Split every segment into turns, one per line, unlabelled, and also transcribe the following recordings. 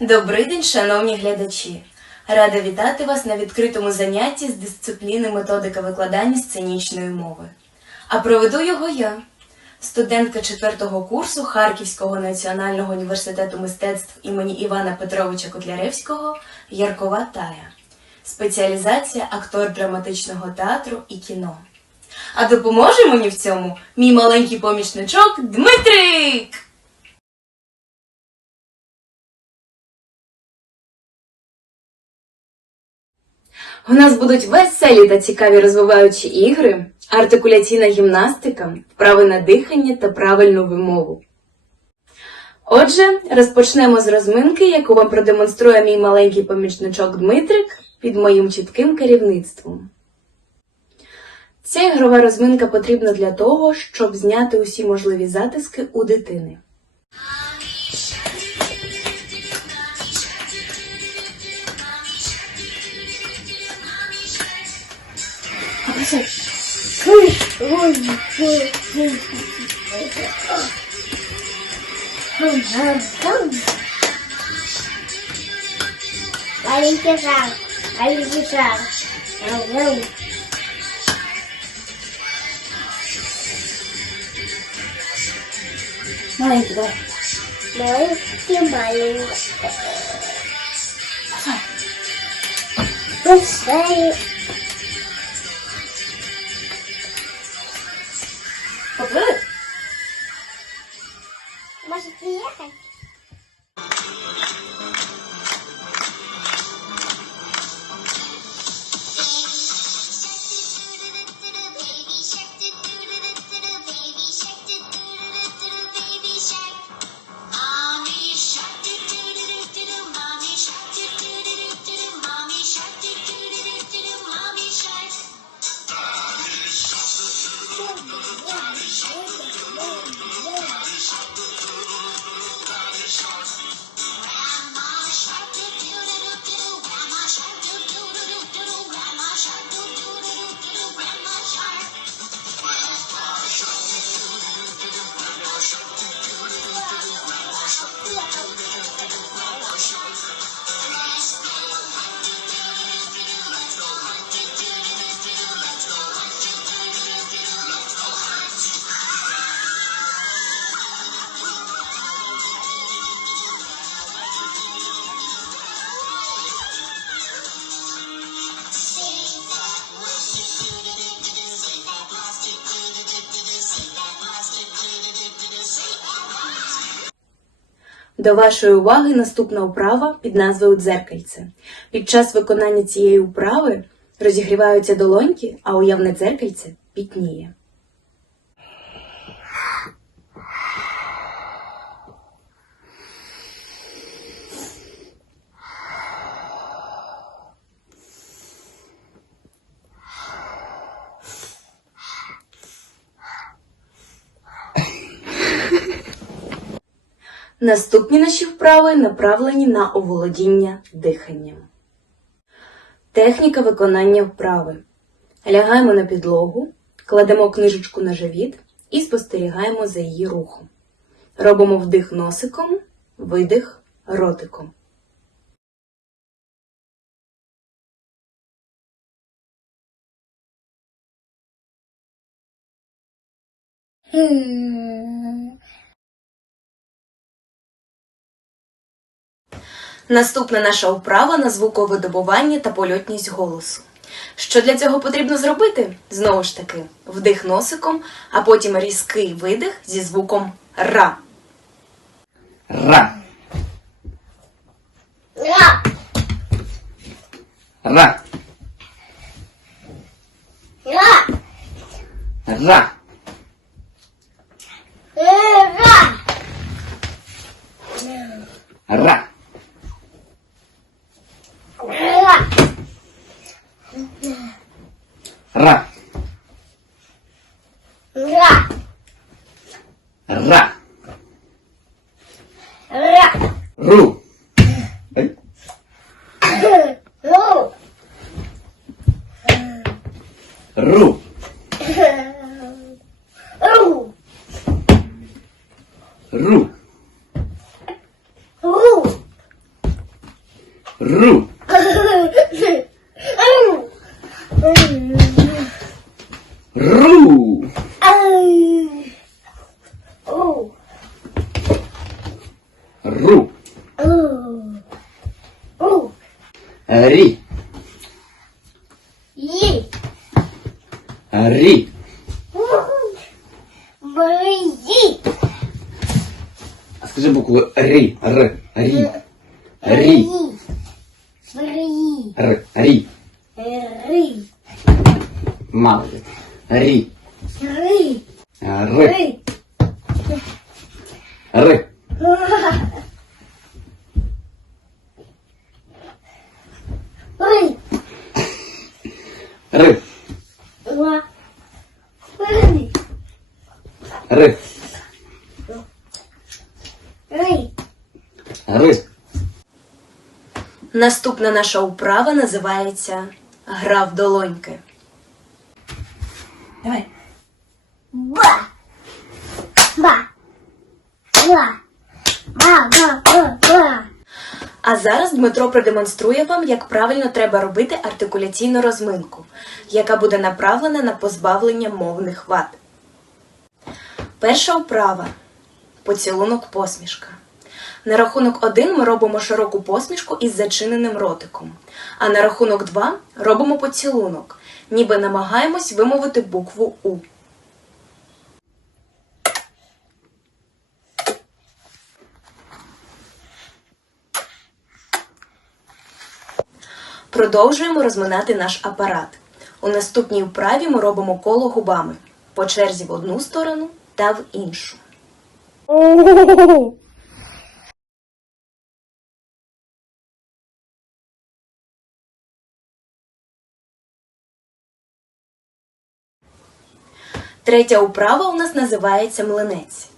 Добрий день, шановні глядачі! Рада вітати вас на відкритому занятті з дисципліни методика викладання сценічної мови. А проведу його я, студентка 4-го курсу Харківського національного університету мистецтв імені Івана Петровича Котляревського Яркова Тая, спеціалізація актор драматичного театру і кіно. А допоможе мені в цьому мій маленький помічничок Дмитрик! У нас будуть веселі та цікаві розвиваючі ігри, артикуляційна гімнастика, вправи на дихання та правильну вимову. Отже, розпочнемо з розминки, яку вам продемонструє мій маленький помічничок Дмитрик під моїм чітким керівництвом. Ця ігрова розминка потрібна для того, щоб зняти усі можливі затиски у дитини.
Маленький шаг, маленький шаг. Ау.
Маленький, давай.
Маленький, маленький. Большой.
Поплили? До вашої уваги наступна вправа під назвою дзеркальце. Під час виконання цієї вправи розігріваються долоньки, а уявне дзеркальце пітніє. Наступні наші вправи направлені на оволодіння диханням. Техніка виконання вправи. Лягаємо на підлогу, кладемо книжечку на живіт і спостерігаємо за її рухом. Робимо вдих носиком, видих ротиком. Наступна наша вправа на звуковидобування та польотність голосу. Що для цього потрібно зробити? Знову ж таки, вдих носиком, а потім різкий видих зі звуком ра.
Ра,
Ра.
ра,
Ра.
ра,
Ра.
ра,
Ра.
ra.
Ru.
Đấy
ru.
Ru.
Ru.
Ru. Ru. Ru. Рі. Рі. А Скажи букву Рі. Р. Рі. Рі. Р. Рі. Молодець. Рі. Р. Р. Р. Р. Р.
Наступна наша вправа називається Гра в долоньки. Давай.
Ба. Ба. Ба. Ба, ба, ба, ба.
А зараз Дмитро продемонструє вам, як правильно треба робити артикуляційну розминку, яка буде направлена на позбавлення мовних вад. Перша вправа поцілунок посмішка. На рахунок 1 ми робимо широку посмішку із зачиненим ротиком. А на рахунок 2 робимо поцілунок, ніби намагаємось вимовити букву У. Продовжуємо розминати наш апарат. У наступній вправі ми робимо коло губами по черзі в одну сторону та в іншу. Третя вправа у нас називається млинець.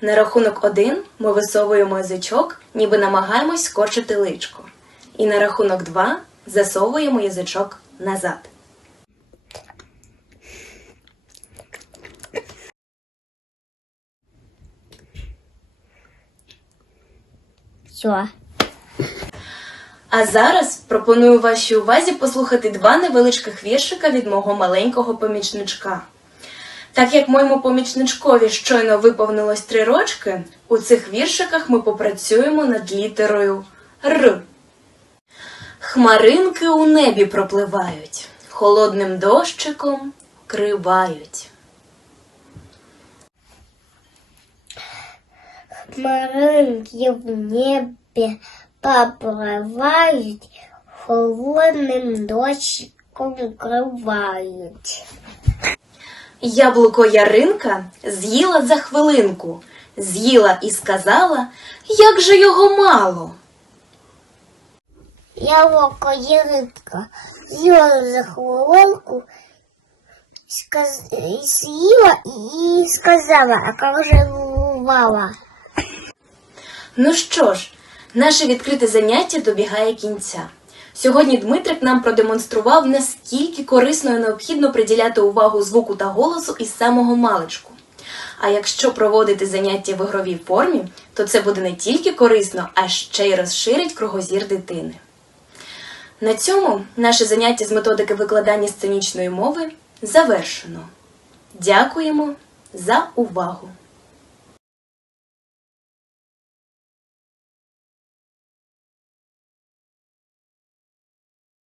На рахунок один ми висовуємо язичок, ніби намагаємось скорчити личко. І на рахунок два засовуємо язичок назад.
Все.
А зараз пропоную вашій увазі послухати два невеличких віршика від мого маленького помічничка. Так як моєму помічничкові щойно виповнилось три рочки, у цих віршиках ми попрацюємо над літерою Р. Хмаринки у небі пропливають, холодним дощиком кривають.
Хмаринки в небі попливають, холодним дощиком кривають.
Яблуко Яринка з'їла за хвилинку, з'їла і сказала, як же його мало.
Яблоко Яринка з'їла за хвилинку, сказ... і сказала, а як же бувала.
Ну що ж, наше відкрите заняття добігає кінця. Сьогодні Дмитрик нам продемонстрував, наскільки корисно і необхідно приділяти увагу звуку та голосу із самого маличку. А якщо проводити заняття в ігровій формі, то це буде не тільки корисно, а ще й розширить кругозір дитини. На цьому наше заняття з методики викладання сценічної мови завершено. Дякуємо за увагу!